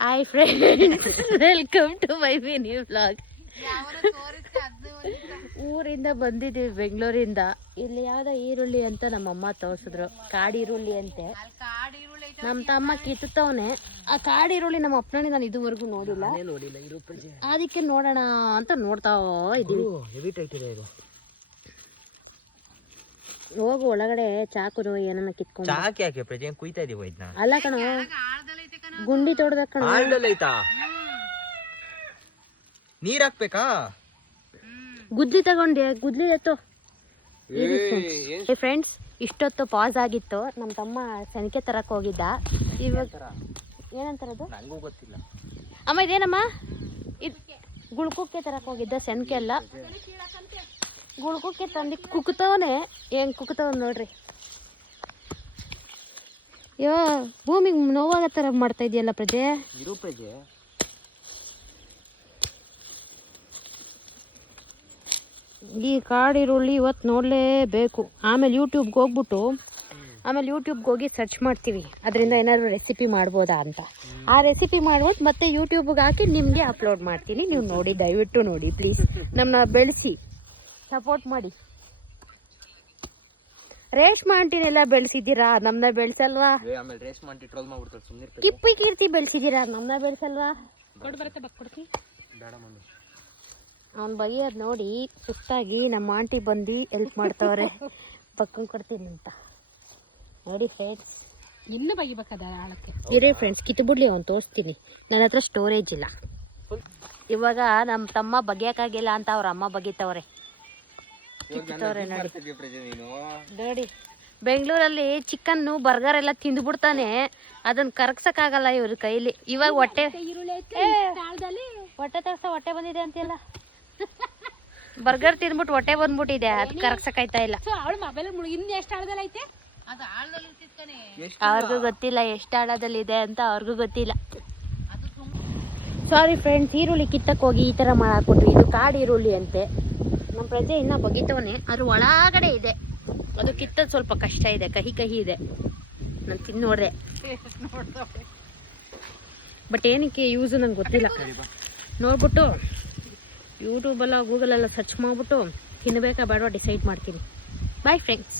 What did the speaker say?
Hi friends, welcome to my mini vlog. ಊರಿಂದ ಬಂದಿದ್ದೀವಿ, ಬೆಂಗಳೂರಿಂದ. ಇಲ್ಲಿ ಯಾವ್ದೋ ಈರುಳ್ಳಿ ಅಂತ ನಮ್ಮಮ್ಮ ತೋರಿಸಿದ್ರು, ಕಾಡು ಈರುಳ್ಳಿ ಅಂತೆ. ನಮ್ಮ ತಮ್ಮ ಕಿತ್ತವನೆ ಆ ಕಾಡು ಈರುಳ್ಳಿ. ನಮ್ಮ ಅಪ್ಪನೇ ನಾನು ಇದುವರೆಗೂ ನೋಡಿಲ್ಲ, ಅದಕ್ಕೆ ನೋಡೋಣ ಅಂತ ನೋಡ್ತಾ ಇದೀವಿ. ಹೋಗು ಒಳಗಡೆ ಚಾಕು ಏನನ್ನ ಕಿತ್ಕೊಂಡು. ಅಲ್ಲ ಕಣ, ಗುಂಡಿ ತೊಡ್ದ ಕಣ. ನೀರ್ ಹಾಕ್ಬೇಕಾ? ಗುದ್ಲಿ ತಗೊಂಡೆ, ಗುದ್ಲಿ ಎತ್ತು. ಫ್ರೆಂಡ್ಸ್, ಇಷ್ಟೊತ್ತು ಪಾಸ್ ಆಗಿತ್ತು. ನಮ್ಮ ತಮ್ಮ ಸೆನಕೆ ತರಕ್ ಹೋಗಿದ್ದ. ಇವಾಗ ಏನಂತಾರದು ನಂಗೂ ಗೊತ್ತಿಲ್ಲ ಅಮ್ಮ, ಇದೇನಮ್ಮ? ಗುಳ್ಕುಕ್ಕೆ ತರಕ್ ಹೋಗಿದ್ದ. ಸೆನಕೆ ಎಲ್ಲ ಗುಳ್ಕುಕ್ಕೆ ತಂದು ಕುಕ್ತವನೆ. ಹೆಂಗ್ ಕುಕ್ತವ ನೋಡ್ರಿ. ಯೋ, ಭೂಮಿಗೆ ನೋವಾಗ ತರ ಮಾಡ್ತಾ ಇದೆಯಲ್ಲ ಪ್ರಜೆ. ಈ ಕಾಡು ಈರುಳ್ಳಿ ಇವತ್ತು ನೋಡಲೇಬೇಕು. ಆಮೇಲೆ ಯೂಟ್ಯೂಬ್ಗೆ ಹೋಗಿ ಸರ್ಚ್ ಮಾಡ್ತೀವಿ, ಅದರಿಂದ ಏನಾದರೂ ರೆಸಿಪಿ ಮಾಡ್ಬೋದಾ ಅಂತ. ಆ ರೆಸಿಪಿ ಮಾಡ್ಬೋದು ಮತ್ತೆ ಯೂಟ್ಯೂಬ್ಗೆ ಹಾಕಿ ನಿಮಗೆ ಅಪ್ಲೋಡ್ ಮಾಡ್ತೀನಿ. ನೀವು ನೋಡಿ, ದಯವಿಟ್ಟು ನೋಡಿ ಪ್ಲೀಸ್. ನಮ್ಮನ್ನ ಬೆಳೆಸಿ ಸಪೋರ್ಟ್ ಮಾಡಿ. ರೇಷ್ಮಾ ಆಂಟಿನೆಲ್ಲ ಬೆಳೆಸಿದ್ದೀರಾ, ನಮ್ಮನ್ನ ಬೆಳೆಸಲ್ವಾ? ಕಿಪ್ಪಿ ಕೀರ್ತಿ ಬೆಳೆಸಿದ್ದೀರಾ, ನಮ್ಮನ್ನ ಬೆಳೆಸಲ್ವಾ? ಅವ್ನ ಬಗೆಯೋದು ನೋಡಿ ಸುಸ್ತಾಗಿ ನಮ್ಮ ಆಂಟಿ ಬಂದು ಹೆಲ್ಪ್ ಮಾಡ್ತವ್ರೆ. ಬಕ್ಕಂಗೆ ಕೊಡ್ತೀನಿ ಅಂತ ನೋಡಿ ಫ್ರೆಂಡ್ಸ್. ಇನ್ನು ಬಗಿಬೇಕದ ಆಳಕ್ಕೆ ಇರೇ ಫ್ರೆಂಡ್ಸ್, ಕಿತ್ಬಿಡ್ಲಿ ಅವ್ನು ತೋರಿಸ್ತೀನಿ. ನನ್ನ ಹತ್ರ ಸ್ಟೋರೇಜ್ ಇಲ್ಲ. ಇವಾಗ ನಮ್ಮ ತಮ್ಮ ಬಗೆಯಕ್ಕಾಗಿಲ್ಲ ಅಂತ ಅವ್ರ ಅಮ್ಮ ಬಗಿತವ್ರೆ. ಕಿತ್ತವ್ರೆ ನೋಡಿ. ನೋಡಿ, ಬೆಂಗಳೂರಲ್ಲಿ ಚಿಕನ್ನು ಬರ್ಗರ್ ಎಲ್ಲ ತಿಂದ್ಬಿಡ್ತಾನೆ, ಅದನ್ನ ಕರಗ್ಸಕ್ಕಾಗಲ್ಲ ಇವ್ರ ಕೈಲಿ. ಇವಾಗ ಹೊಟ್ಟೆ ಹೊಟ್ಟೆ ಬಂದಿದೆ ಅಂತೆಲ್ಲ. ಬರ್ಗರ್ ತಿಂದ್ಬಿಟ್ಟು ಹೊಟ್ಟೆ ಬಂದ್ಬಿಟ್ಟಿದೆ, ಅದು ಕರಗ್ಸಕ್ಕಾಯ್ತಾ ಇಲ್ಲ. ಅವ್ರಿಗೂ ಗೊತ್ತಿಲ್ಲ ಎಷ್ಟು ಆಳದಲ್ಲಿದೆ ಅಂತ, ಅವ್ರಿಗೂ ಗೊತ್ತಿಲ್ಲ. ಸಾರಿ ಫ್ರೆಂಡ್ಸ್, ಈರುಳ್ಳಿ ಕಿತ್ತಕ್ಕೆ ಹೋಗಿ ಈ ಥರ ಮಾಡಾಕ್ಬಿಟ್ವಿ. ಇದು ಕಾಡು ಈರುಳ್ಳಿ ಅಂತೆ. ನಮ್ಮ ಪ್ರಜೆ ಇನ್ನ ಬಗಿತವನೆ, ಅದ್ರ ಒಳಗಡೆ ಇದೆ. ಅದು ಕಿತ್ತದ್ ಸ್ವಲ್ಪ ಕಷ್ಟ ಇದೆ, ಕಹಿ ಇದೆ. ನಾನು ತಿಂದು ನೋಡಿದೆ, ಬಟ್ ಏನಕ್ಕೆ ಯೂಸ್ ನಂಗೆ ಗೊತ್ತಿಲ್ಲ. ನೋಡ್ಬಿಟ್ಟು ಯೂಟ್ಯೂಬೆಲ್ಲ ಗೂಗಲೆಲ್ಲ ಸರ್ಚ್ ಮಾಡಿಬಿಟ್ಟು ತಿನ್ನಬೇಕಾ ಬೇಡ ಡಿಸೈಡ್ ಮಾಡ್ತೀನಿ. Bye friends.